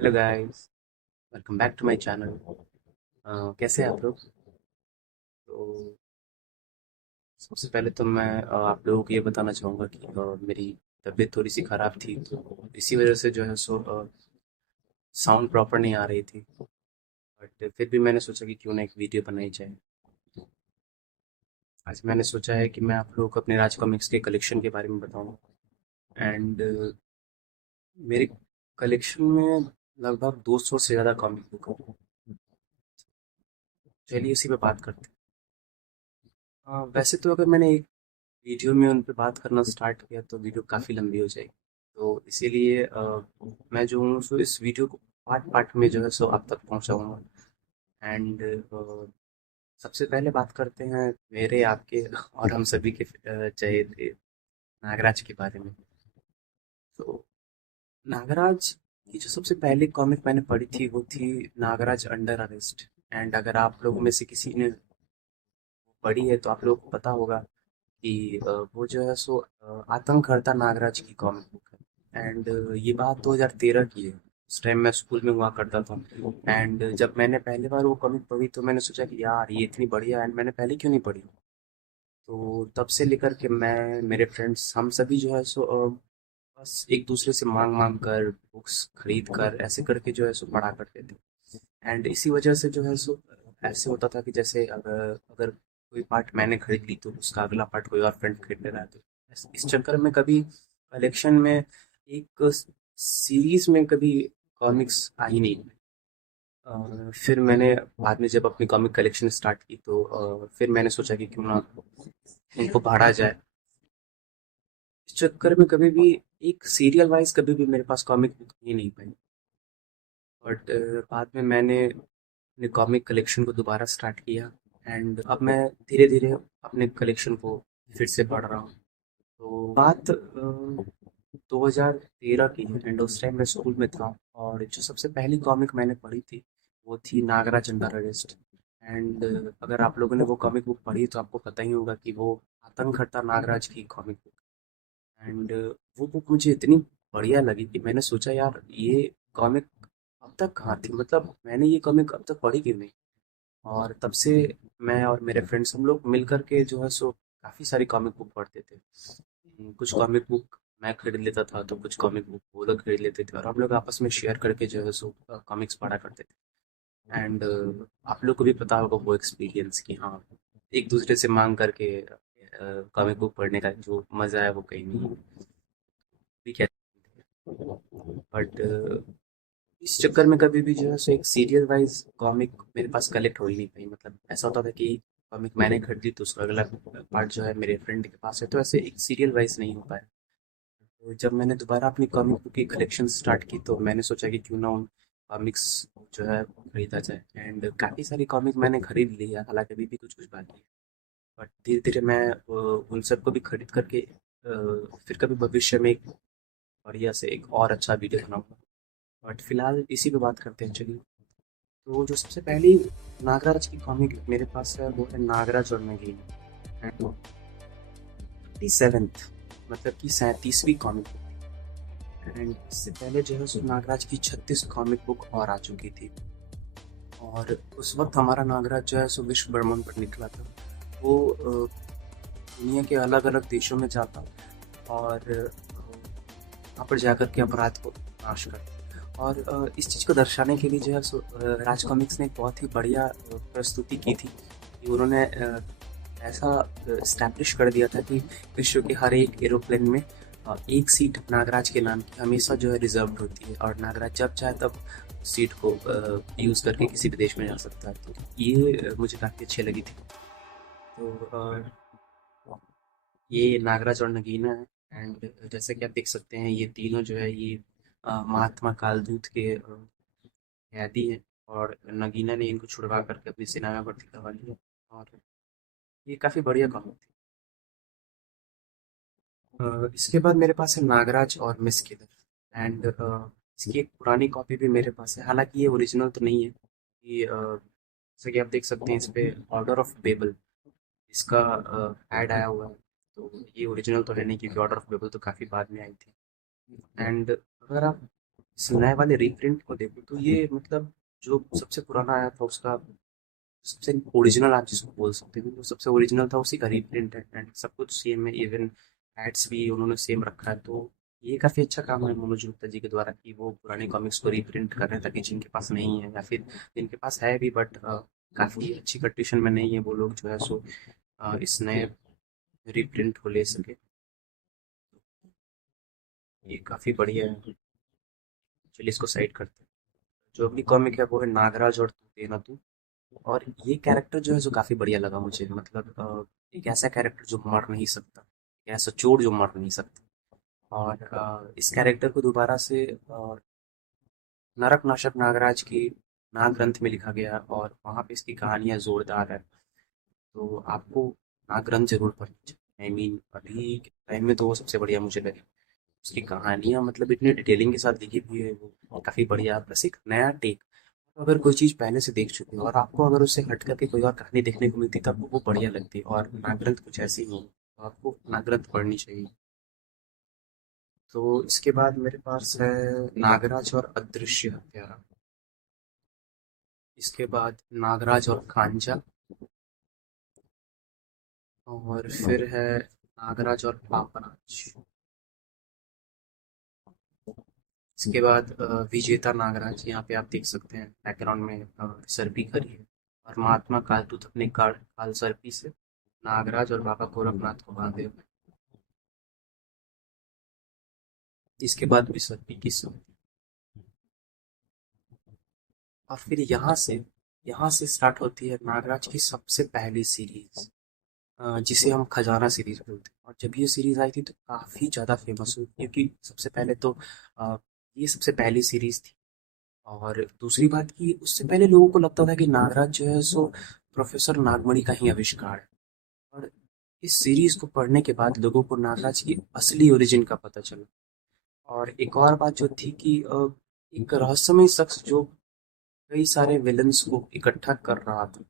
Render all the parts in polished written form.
Hello guys, welcome back to my channel. कैसे हैं आप लोग? तो सबसे पहले तो मैं आप लोगों को ये बताना चाहूँगा कि मेरी तबीयत थोड़ी सी ख़राब थी, तो इसी वजह से जो है सो साउंड प्रॉपर नहीं आ रही थी। बट फिर भी मैंने सोचा कि क्यों ना एक वीडियो बनाई जाए। आज मैंने सोचा है कि मैं आप लोगों को अपने राज कॉमिक्स के कलेक्शन के बारे में बताऊँ। एंड मेरे कलेक्शन में लगभग 200 से ज़्यादा कॉमिक बुक है। चलिए इसी पे बात करते हैं। वैसे तो अगर मैंने एक वीडियो में उन पे बात करना स्टार्ट किया तो वीडियो काफ़ी लंबी हो जाएगी। तो इसीलिए मैं जो हूँ सो इस वीडियो को पार्ट पार्ट में जो है सो आप तक पहुँचाऊँगा। एंड सबसे पहले बात करते हैं मेरे आपके और हम सभी के चहेते नागराज के बारे में। तो नागराज की जो सबसे पहली कॉमिक मैंने पढ़ी थी वो थी नागराज अंडर अरेस्ट। एंड अगर आप लोगों में से किसी ने पढ़ी है तो आप लोगों को पता होगा कि वो जो है सो आतंककर्ता नागराज की कॉमिक बुक है। एंड ये बात 2013 की है। उस टाइम मैं स्कूल में हुआ करता था। एंड जब मैंने पहली बार वो कॉमिक पढ़ी तो मैंने सोचा कि यार ये इतनी बढ़िया, एंड मैंने पहले क्यों नहीं पढ़ी। तो तब से लेकर के मैं, मेरे फ्रेंड्स, हम सभी जो है सो बस एक दूसरे से मांग मांग कर बुक्स खरीद कर ऐसे करके जो है सो पढ़ा करते थे। एंड इसी वजह से जो है सो ऐसे होता था कि जैसे अगर अगर कोई पार्ट मैंने खरीद ली तो उसका अगला पार्ट कोई और फ्रेंड खरीद ले रहा है, तो इस चक्कर में कभी कलेक्शन में एक सीरीज में कभी कॉमिक्स आ ही नहीं। फिर मैंने बाद में जब अपनी कॉमिक कलेक्शन स्टार्ट की तो फिर मैंने सोचा कि क्यों ना इनको पढ़ा जाए। इस चक्कर में कभी भी एक सीरियल वाइज कभी भी मेरे पास कॉमिक बुक ही नहीं पाई। बट बाद में मैंने अपने कॉमिक कलेक्शन को दोबारा स्टार्ट किया। एंड अब मैं धीरे धीरे अपने कलेक्शन को फिर से पढ़ रहा हूँ। तो बात 2013 की है। एंड उस टाइम मैं स्कूल में था और जो सबसे पहली कॉमिक मैंने पढ़ी थी वो थी नागराज अंडर अरेस्ट। एंड अगर आप लोगों ने वो कॉमिक बुक पढ़ी तो आपको पता ही होगा कि वो आतंककर्ता नागराज की कॉमिक बुक। एंड वो बुक मुझे इतनी बढ़िया लगी कि मैंने सोचा यार ये कॉमिक अब तक कहाँ थी, मतलब मैंने ये कॉमिक अब तक पढ़ी क्यों नहीं। और तब से मैं और मेरे फ्रेंड्स हम लोग मिल कर के जो है सो काफ़ी सारी कॉमिक बुक पढ़ते थे। कुछ कॉमिक बुक मैं खरीद लेता था तो कुछ कॉमिक बुक वो लोग खरीद लेते थे और हम लोग आपस में शेयर करके जो है सो कॉमिक्स पढ़ा करते थे। एंड आप लोग को भी पता होगा वो एक्सपीरियंस कि हाँ, एक दूसरे से मांग करके कॉमिक बुक पढ़ने का जो मज़ा है वो कहीं नहीं भी कह। बट इस चक्कर में कभी भी जो है सो एक सीरियल वाइज कॉमिक मेरे पास कलेक्ट हो ही नहीं पाई। मतलब ऐसा होता था कि कॉमिक मैंने खरीदी तो उसका अगला पार्ट जो है मेरे फ्रेंड के पास है, तो ऐसे एक सीरियल वाइज नहीं हो पाया। तो जब मैंने दोबारा अपनी कॉमिक बुक की कलेक्शन स्टार्ट की तो मैंने सोचा कि क्यों ना उन कॉमिक्स जो है वो खरीदा जाए। एंड काफ़ी सारी कॉमिक मैंने खरीद ली है, हालांकि अभी भी कुछ कुछ बाकी है। बट धीरे धीरे मैं उन सबको भी खरीद करके फिर कभी भविष्य में एक बढ़िया से एक और अच्छा वीडियो बनाऊंगा। बट फिलहाल इसी पे बात करते हैं, चलिए। तो जो सबसे पहली नागराज की कॉमिक मेरे पास है वो है नागराज और नगीना। एंड 37th, मतलब कि 37वीं कॉमिक बुक। एंड इससे पहले जो है सो नागराज की 36 कॉमिक बुक और आ चुकी थी। और उस वक्त हमारा नागराज जो है सो विश्व भ्रमण पर निकला था। वो दुनिया के अलग अलग देशों में जाता और वहाँ पर जाकर के अपराध को नाश करता। और इस चीज़ को दर्शाने के लिए जो है सो राज कॉमिक्स ने एक बहुत ही बढ़िया प्रस्तुति की थी कि उन्होंने ऐसा इस्टेब्लिश कर दिया था कि विश्व के हर एक एरोप्लेन में एक सीट नागराज के नाम की हमेशा जो है रिजर्व्ड होती है और नागराज जब चाहे तब सीट को यूज़ करके किसी भी देश में जा सकता है। तो ये मुझे काफ़ी अच्छी लगी थी। तो ये नागराज और नगीना है। एंड जैसे कि आप देख सकते हैं ये तीनों जो है ये महात्मा कालदूत के कैदी हैं। और नगीना ने इनको छुड़वा करके अपनी सेना में भर्ती करवा लिया। और ये काफ़ी बढ़िया कहानी थी। इसके बाद मेरे पास है नागराज और मिस किलर। एंड इसकी एक पुरानी कॉपी भी मेरे पास है, हालांकि ये ओरिजिनल तो नहीं है। ये जैसे कि आप देख सकते हैं इस पे ऑर्डर ऑफ बेबल इसका ऐड आया हुआ है। तो ये ओरिजिनल तो है नहीं क्योंकि ऑर्डर ऑफ बेबल तो काफ़ी बाद में आई थी। एंड अगर आप इस नए वाले रीप्रिंट को देखो तो ये मतलब जो सबसे पुराना आया था उसका सबसे ओरिजिनल आप जिसको बोल सकते हो, जो सबसे ओरिजिनल था उसी का रीप्रिंट है एंड सब कुछ सेम है, इवन एड्स भी उन्होंने सेम रखा है। तो ये काफ़ी अच्छा काम है मनोज गुप्ता जी के द्वारा कि वो पुराने कॉमिक्स को रीप्रिंट कर रहे हैं, ताकि जिनके पास नहीं है या फिर जिनके पास है भी बट काफ़ी अच्छी कंडीशन में नहीं है, वो लोग जो है सो इस नए रीप्रिंट को ले सके। ये काफ़ी बढ़िया है। चलिए इसको साइड करते हैं। जो अगली कॉमिक है वो है नागराज और तू देना तू। और ये कैरेक्टर जो है जो काफ़ी बढ़िया लगा मुझे, मतलब एक ऐसा कैरेक्टर जो मर नहीं सकता, एक ऐसा चोर जो मर नहीं सकता। और इस कैरेक्टर को दोबारा से नरक नाशक नागराज की नाग ग्रंथ में लिखा गया और वहाँ पे इसकी कहानियाँ जोरदार है। तो आपको नाग ग्रंथ जरूर पढ़नी चाहिए। आई मीन अभी के टाइम में तो वो सबसे बढ़िया मुझे लगी। उसकी कहानियाँ मतलब इतनी डिटेलिंग के साथ लिखी हुई है वो काफ़ी बढ़िया, प्लस एक नया टेक। अगर कोई चीज़ पहले से देख चुके हो और आपको अगर उससे हट करके कोई और कहानी देखने को मिलती तब वो बढ़िया लगती, और नागरंथ कुछ ऐसी ही हो तो आपको नागरंथ पढ़नी चाहिए। तो इसके बाद मेरे पास है नागराज और अदृश्य हत्यारा। इसके बाद नागराज और खांजा। और फिर है नागराज और पापराज। इसके बाद विजेता नागराज, यहाँ पे आप देख सकते हैं बैकग्राउंड में सर्पी खड़ी है और महात्मा कालतूत अपने काल सर्पी से नागराज और बाबा गोरखनाथ को बांधे हुए। इसके बाद भी सर्पी की समाधि। और फिर यहाँ से स्टार्ट होती है नागराज की सबसे पहली सीरीज, जिसे हम खजाना सीरीज बोलते हैं। और जब ये सीरीज आई थी तो काफी ज्यादा फेमस हुई, क्योंकि सबसे पहले तो अ, ये सबसे पहली सीरीज थी। और दूसरी बात कि उससे पहले लोगों को लगता था कि नागराज जो है सो प्रोफेसर नागमणि का ही आविष्कार है। और इस सीरीज को पढ़ने के बाद लोगों को नागराज की असली ओरिजिन का पता चला। और एक और बात जो थी कि एक रहस्यमय शख्स जो कई सारे विलन्स को इकट्ठा कर रहा था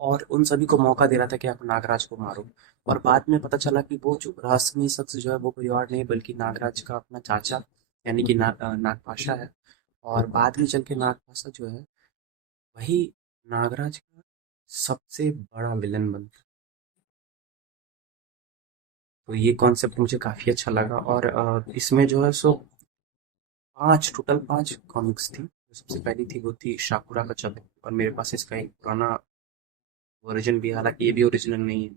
और उन सभी को मौका दे रहा था कि आप नागराज को मारो। और बाद में पता चला कि वो जो रहस्यमय शख्स जो है वो कोई और नहीं बल्कि नागराज का अपना चाचा, यानी कि नागपाशा है। और बाद में चल के नागपाशा जो है वही नागराज का सबसे बड़ा विलन बनता। तो ये कॉन्सेप्ट मुझे काफी अच्छा लगा। और इसमें जो है सो टोटल पांच कॉमिक्स थी। जो सबसे पहली थी वो थी शाकुरा का चक्र, और मेरे पास इसका एक पुराना वर्जन भी है, हालांकि ये भी ओरिजिनल नहीं है,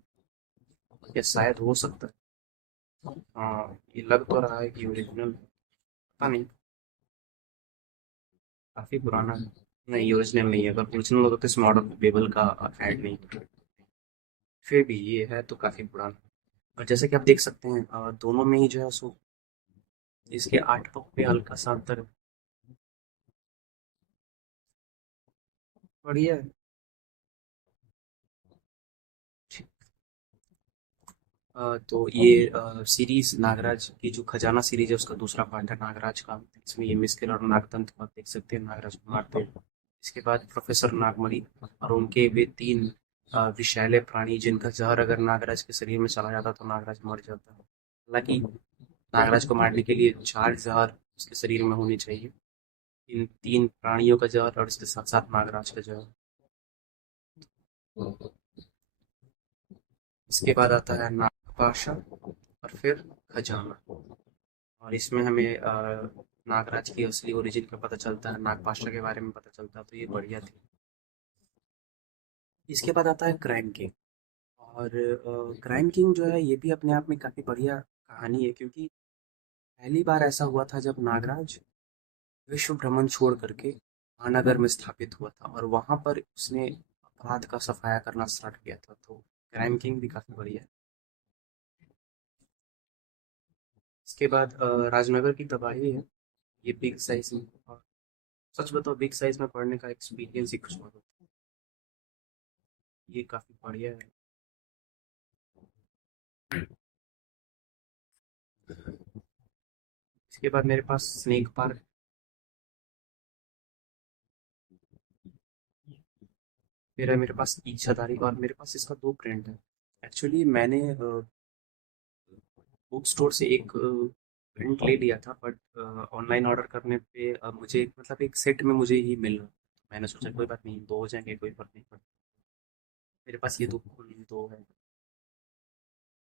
या शायद हो सकता है। हाँ, ये लग तो रहा है कि ओरिजिनल, पता नहीं, काफी पुराना है। नहीं, ये ओरिजिनल नहीं है। अगर ओरिजिनल होता तो इस मॉडल बेबल का ऐड नहीं होता। फिर भी ये है तो काफी पुराना। और जैसे कि आप देख सकते हैं दोनों में ही जो है सो इसके आर्ट वर्क पे हल्का सा अंतर है। बढ़िया है। तो ये सीरीज नागराज की जो खजाना सीरीज है उसका दूसरा पार्ट है नागराज का। इसमें ये मिस्किल और नागदंत को आप देख सकते हैं, नागराज को मारते हैं। इसके बाद प्रोफेसर नागमणि और उनके वे तीन विषैले प्राणी, जिनका जहर अगर नागराज के शरीर में चला जाता तो नागराज मर जाता। हालांकि नागराज को मारने के लिए चार जहर उसके शरीर में होने चाहिए, इन तीन प्राणियों का जहर और इसके साथ साथ नागराज का जहर। इसके बाद आता है नागपाशा और फिर खजाना। और इसमें हमें नागराज की असली ओरिजिन का पता चलता है, नागपाशा के बारे में पता चलता है, तो ये बढ़िया थी। इसके बाद आता है क्राइम किंग। और क्राइम किंग जो है ये भी अपने आप में काफ़ी बढ़िया कहानी है, क्योंकि पहली बार ऐसा हुआ था जब नागराज विश्व भ्रमण छोड़ करके महानगर में स्थापित हुआ था और वहां पर उसने अपराध का सफाया करना स्टार्ट किया था। तो क्राइम किंग भी काफ़ी बढ़िया है। इसके बाद राजनगर की तबाही है। ये बिग साइज में, और सच बताओ बिग साइज में पढ़ने का एक्सपीरियंस ही कुछ और होता है। ये काफ़ी बढ़िया है। इसके बाद मेरे पास स्नेक पार्क। फिर है मेरे पास इच्छाधारी, और मेरे पास इसका दो प्रिंट है। एक्चुअली मैंने बुक स्टोर से एक प्रिंट ले लिया था, बट ऑनलाइन ऑर्डर करने पे मुझे मतलब एक सेट में मुझे ही मिल रहा। मैंने सोचा कोई बात नहीं, दो हो जाएंगे, कोई फर्क नहीं पड़ता। मेरे पास ये दो दो है,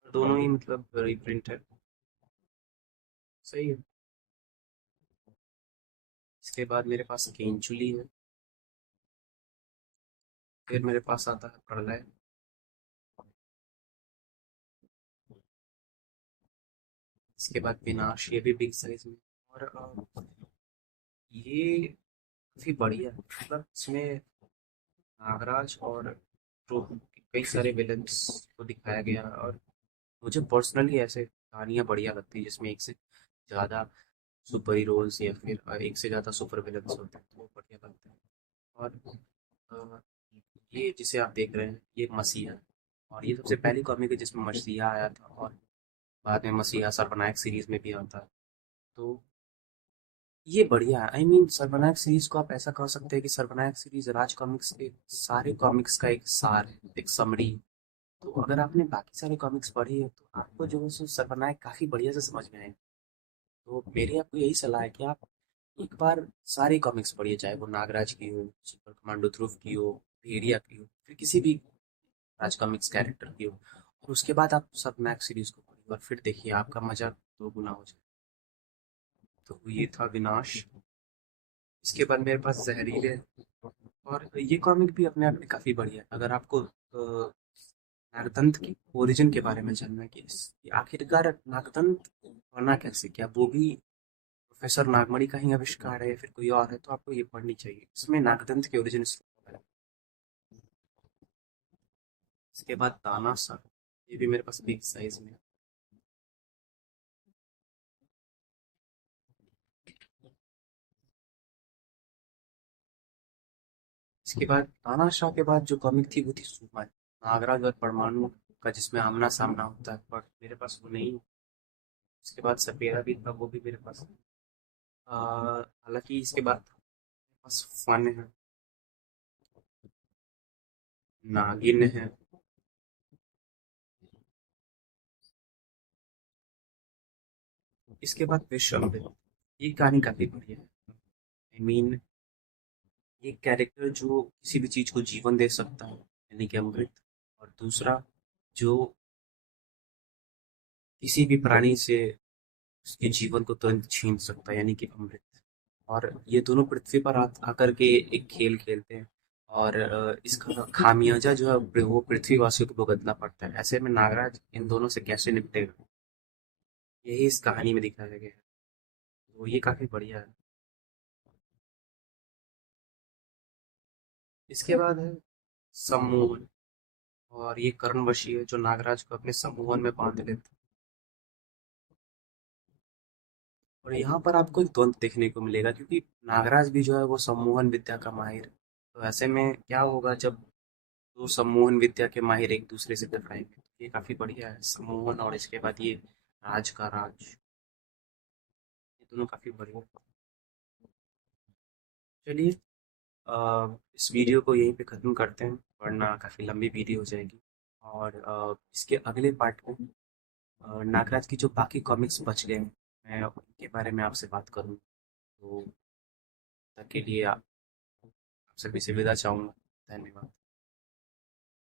दोनों ही मतलब रीप्रिंट है। सही है। इसके बाद मेरे पास केंचुली है। फिर मेरे पास आता है प्रलय। इसके बाद विनाश, ये भी बिग साइज में। और ये काफी बढ़िया है। मतलब इसमें नागराज और तो कई सारे विलन्स को दिखाया गया, और मुझे पर्सनली ऐसे कहानियाँ बढ़िया लगती है जिसमें एक से ज़्यादा सुपर हीरोज या फिर एक से ज़्यादा सुपर विलन्स होते हैं, तो वो बढ़िया लगता है। और अ, ये जिसे आप देख रहे हैं ये मसीहा है। और ये सबसे पहली कॉमिक है जिसमें मसीहा आया था, और बाद में मसीहा सर्वनायक सीरीज में भी आता है। तो ये बढ़िया है। सर्वनायक सीरीज को आप ऐसा कह सकते हैं कि सर्वनायक सीरीज राज कॉमिक्स के सारे कॉमिक्स का एक सार है, एक समरी। तो अगर आपने बाकी सारे कॉमिक्स पढ़े हैं तो आपको जो है सो सर्वनायक काफी बढ़िया से समझ में आए। तो मेरी आपको यही सलाह है कि आप एक बार सारी कॉमिक्स पढ़िए, चाहे वो नागराज की हो, सुपर कमांडो ध्रुव की हो, भेड़िया की हो, फिर किसी भी राज कॉमिक्स कैरेक्टर की हो। और उसके बाद आप सर्वनायक सीरीज को पढ़िए और फिर देखिए आपका मजा दो गुना हो जाए। तो ये था विनाश। इसके बाद मेरे पास जहरीले है। और ये कॉमिक भी अपने आप में काफी बढ़िया है। अगर आपको नागतंत की ओरिजिन के बारे में जानना है कि कि आखिरकार नागतंत बना कैसे, क्या वो भी प्रोफेसर नागमणि का ही आविष्कार है या फिर कोई और है, तो आपको ये पढ़नी चाहिए। इसमें नागतंत के ओरिजिन। इसके बाद तानाशाह, ये भी मेरे पास बिग साइज में है। इसके बाद तानाशाह के बाद जो कॉमिक थी वो थी सुमा, नागराज और परमाणु का, जिसमें आमना सामना होता है, पर मेरे पास वो नहीं है। उसके बाद सपेरा भी था, वो भी मेरे पास है। हालांकि इसके बाद बस फन है, नागिन है। इसके बाद विश्वम्भर। ये कहानी काफी बढ़िया है। एक कैरेक्टर जो किसी भी चीज को जीवन दे सकता है, यानी कि अमृत। और दूसरा जो किसी भी प्राणी से उसके जीवन को तुरंत छीन सकता है, यानी कि अमृत। और ये दोनों पृथ्वी पर आकर के एक खेल खेलते हैं। और इसका खामियाजा जो है वो पृथ्वीवासियों को भुगतना पड़ता है। ऐसे में नागराज इन दोनों से कैसे निपटेगा, यही इस कहानी में दिखाया गया है। तो ये काफी बढ़िया है। इसके बाद है सम्मोहन। और ये कर्णवशी है जो नागराज को अपने सम्मोहन में बांध लेता है। और यहाँ पर आपको एक द्वंद देखने को मिलेगा, क्योंकि नागराज भी जो है वो सम्मोहन विद्या का माहिर है। तो ऐसे में क्या होगा जब दो सम्मोहन विद्या के माहिर एक दूसरे से टकराएंगे। तो ये काफी बढ़िया है सम्मोहन, और इसके बाद ये राज का राज, ये दोनों काफी बढ़िया। चलिए, इस वीडियो को यहीं पे ख़त्म करते हैं, वरना काफ़ी लंबी वीडियो हो जाएगी। और इसके अगले पार्ट में नागराज की जो बाकी कॉमिक्स बच गए हैं, मैं उनके बारे में आपसे बात करूँ। तो तब तक के लिए आप सभी से विदा चाहूँगा। धन्यवाद।